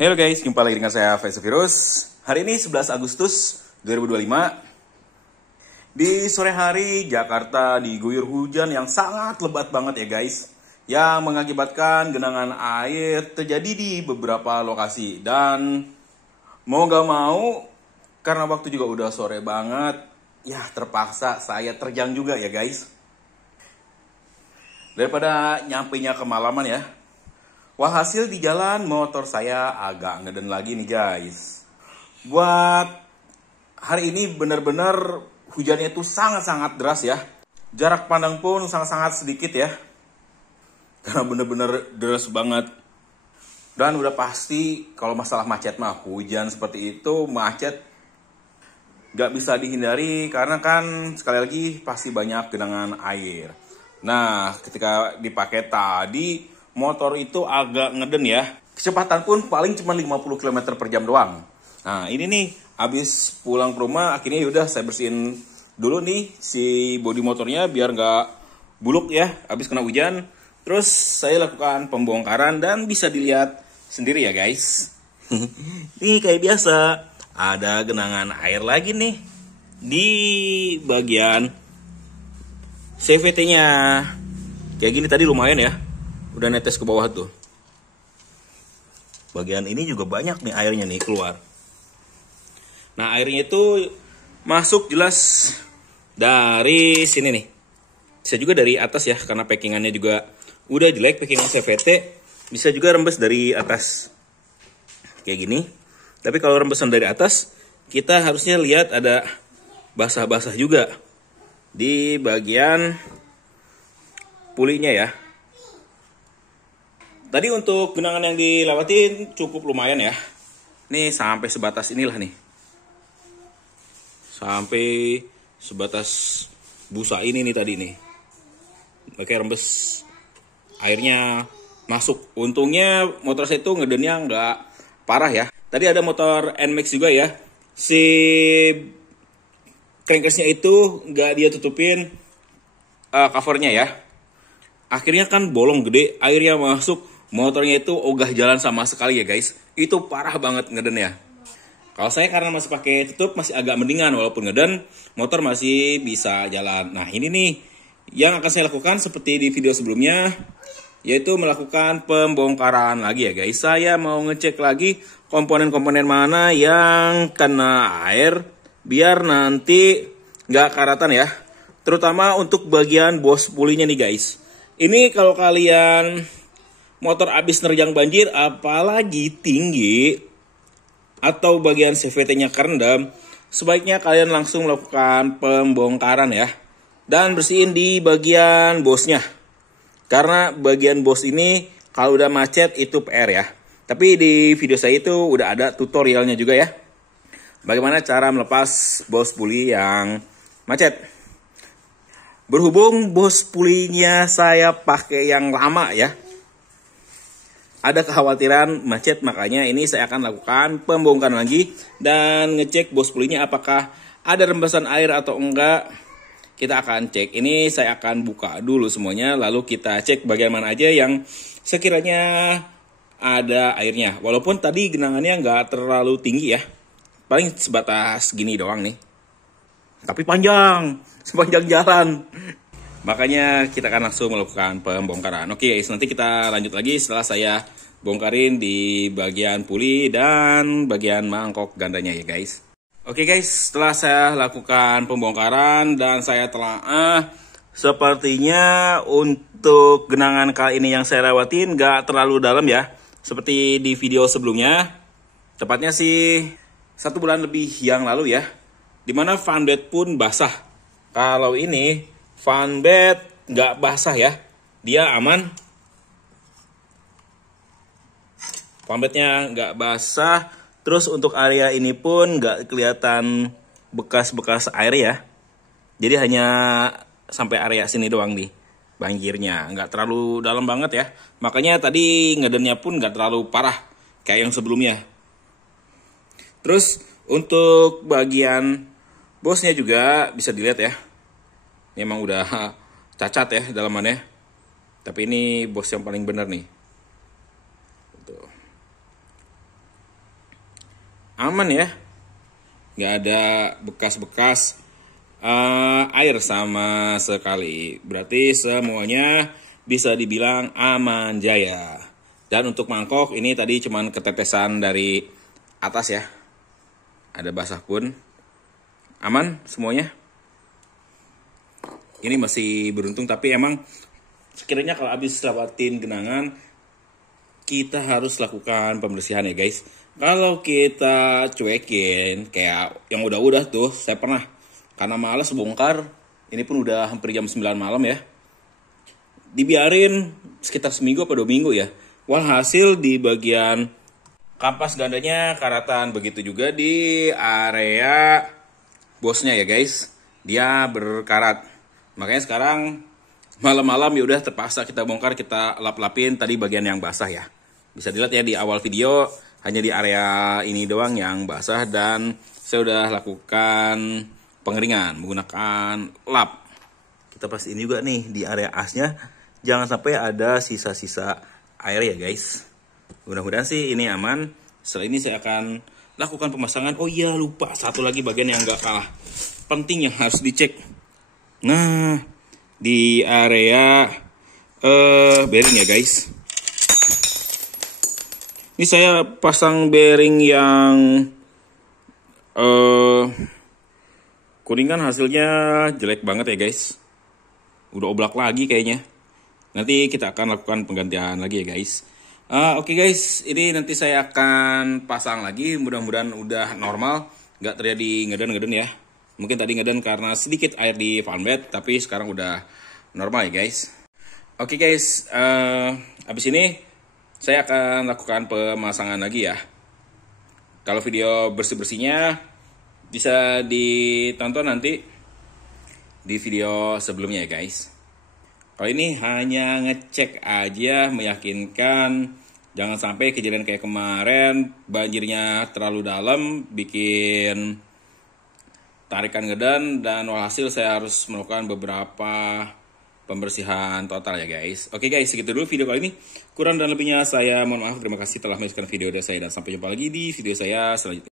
Halo guys, jumpa lagi dengan saya Faisal Virus. Hari ini 11 Agustus 2025. Di sore hari Jakarta diguyur hujan yang sangat lebat banget ya guys, yang mengakibatkan genangan air terjadi di beberapa lokasi. Dan mau gak mau, karena waktu juga udah sore banget, ya terpaksa saya terjang juga ya guys. Daripada nyampainya kemalaman ya, walhasil di jalan motor saya agak ngeden lagi nih guys. Buat hari ini bener-bener hujannya itu sangat-sangat deras ya. Jarak pandang pun sangat-sangat sedikit ya. Karena bener-bener deras banget. Dan udah pasti kalau masalah macet mah, hujan seperti itu macet gak bisa dihindari. Karena kan sekali lagi pasti banyak genangan air. Nah ketika dipakai tadi, motor itu agak ngeden ya. Kecepatan pun paling cuma 50 km per jam doang. Nah ini nih, habis pulang ke rumah akhirnya yaudah saya bersihin dulu nih si bodi motornya biar nggak buluk ya habis kena hujan. Terus saya lakukan pembongkaran dan bisa dilihat sendiri ya guys. Ini kayak biasa ada genangan air lagi nih di bagian CVT-nya. Kayak gini tadi lumayan ya. Udah netes ke bawah tuh. Bagian ini juga banyak nih airnya nih keluar. Nah airnya itu masuk jelas dari sini nih. Bisa juga dari atas ya, karena packingannya juga udah jelek, packingan CVT. Bisa juga rembes dari atas. Kayak gini. Tapi kalau rembesan dari atas, kita harusnya lihat ada basah-basah juga di bagian pulinya ya. Tadi untuk genangan yang dilewatin cukup lumayan ya. Nih sampai sebatas inilah nih. Sampai sebatas busa ini nih tadi nih. Pakai rembes airnya masuk. Untungnya motor saya itu ngedennya nggak parah ya. Tadi ada motor NMAX juga ya. Si crankcase-nya itu nggak dia tutupin covernya ya. Akhirnya kan bolong gede, airnya masuk. Motornya itu ogah jalan sama sekali ya guys. Itu parah banget ngedennya. Kalau saya karena masih pakai tutup masih agak mendingan, walaupun ngeden motor masih bisa jalan. Nah ini nih yang akan saya lakukan seperti di video sebelumnya, yaitu melakukan pembongkaran lagi ya guys. Saya mau ngecek lagi komponen-komponen mana yang kena air biar nanti nggak karatan ya. Terutama untuk bagian bos pulinya nih guys. Ini kalau kalian motor habis nerjang banjir apalagi tinggi atau bagian CVT-nya kerendam, sebaiknya kalian langsung melakukan pembongkaran ya. Dan bersihin di bagian bosnya. Karena bagian bos ini kalau udah macet itu PR ya. Tapi di video saya itu udah ada tutorialnya juga ya. Bagaimana cara melepas bos puli yang macet. Berhubung bos pulinya saya pakai yang lama ya, ada kekhawatiran macet, makanya ini saya akan lakukan pembongkaran lagi dan ngecek bos pulinya apakah ada rembesan air atau enggak. Kita akan cek. Ini saya akan buka dulu semuanya, lalu kita cek bagian mana aja yang sekiranya ada airnya. Walaupun tadi genangannya nggak terlalu tinggi ya, paling sebatas gini doang nih. Tapi panjang, sepanjang jalan. Makanya kita akan langsung melakukan pembongkaran. Oke guys, nanti kita lanjut lagi setelah saya bongkarin di bagian puli dan bagian mangkok gandanya ya guys. Oke guys, setelah saya lakukan pembongkaran dan saya telah sepertinya untuk genangan kali ini yang saya lewatin gak terlalu dalam ya. Seperti di video sebelumnya. Tepatnya sih 1 bulan lebih yang lalu ya. Dimana fan bed pun basah. Kalau ini fan bed nggak basah ya, dia aman. Fan bednya nggak basah. Terus untuk area ini pun nggak kelihatan bekas-bekas air ya. Jadi hanya sampai area sini doang nih banjirnya, nggak terlalu dalam banget ya. Makanya tadi ngedennya pun nggak terlalu parah kayak yang sebelumnya. Terus untuk bagian bosnya juga bisa dilihat ya. Ini emang udah cacat ya dalamannya. Tapi ini bos yang paling benar nih. Tuh. aman ya, nggak ada bekas-bekas air sama sekali. Berarti semuanya bisa dibilang aman jaya. Dan untuk mangkok ini tadi cuman ketetesan dari atas ya, ada basah pun aman semuanya. Ini masih beruntung, tapi emang sekiranya kalau habis lewatin genangan kita harus lakukan pembersihan ya guys. Kalau kita cuekin kayak yang udah-udah tuh, saya pernah karena malas bongkar, ini pun udah hampir jam 9 malam ya, dibiarin sekitar seminggu atau 2 minggu ya. Walhasil di bagian kampas gandanya karatan, begitu juga di area bosnya ya guys, dia berkarat. Makanya sekarang malam-malam ya udah terpaksa kita bongkar, kita lap-lapin tadi bagian yang basah ya. Bisa dilihat ya di awal video, hanya di area ini doang yang basah, dan saya udah lakukan pengeringan menggunakan lap. Kita pastiin juga nih di area asnya jangan sampai ada sisa-sisa air ya guys. Mudah-mudahan sih ini aman. Setelah ini saya akan lakukan pemasangan. Oh iya, lupa satu lagi bagian yang gak kalah penting yang harus dicek. Nah, di area bearing ya guys. Ini saya pasang bearing yang kuningan, hasilnya jelek banget ya guys. Udah oblak lagi kayaknya. Nanti kita akan lakukan penggantian lagi ya guys. Oke guys, ini nanti saya akan pasang lagi. Mudah-mudahan udah normal, nggak terjadi ngeden-ngeden ya. Mungkin tadi ngeden karena sedikit air di fanbed, tapi sekarang udah normal ya guys. Oke guys, abis ini saya akan lakukan pemasangan lagi ya. Kalau video bersih-bersihnya bisa ditonton nanti di video sebelumnya ya guys. Kalau ini hanya ngecek aja, meyakinkan jangan sampai kejadian kayak kemarin banjirnya terlalu dalam bikin tarikan ngeden, dan walhasil saya harus melakukan beberapa pembersihan total ya guys. Oke guys, segitu dulu video kali ini. Kurang dan lebihnya saya mohon maaf. Terima kasih telah menyaksikan video dari saya, dan sampai jumpa lagi di video saya selanjutnya.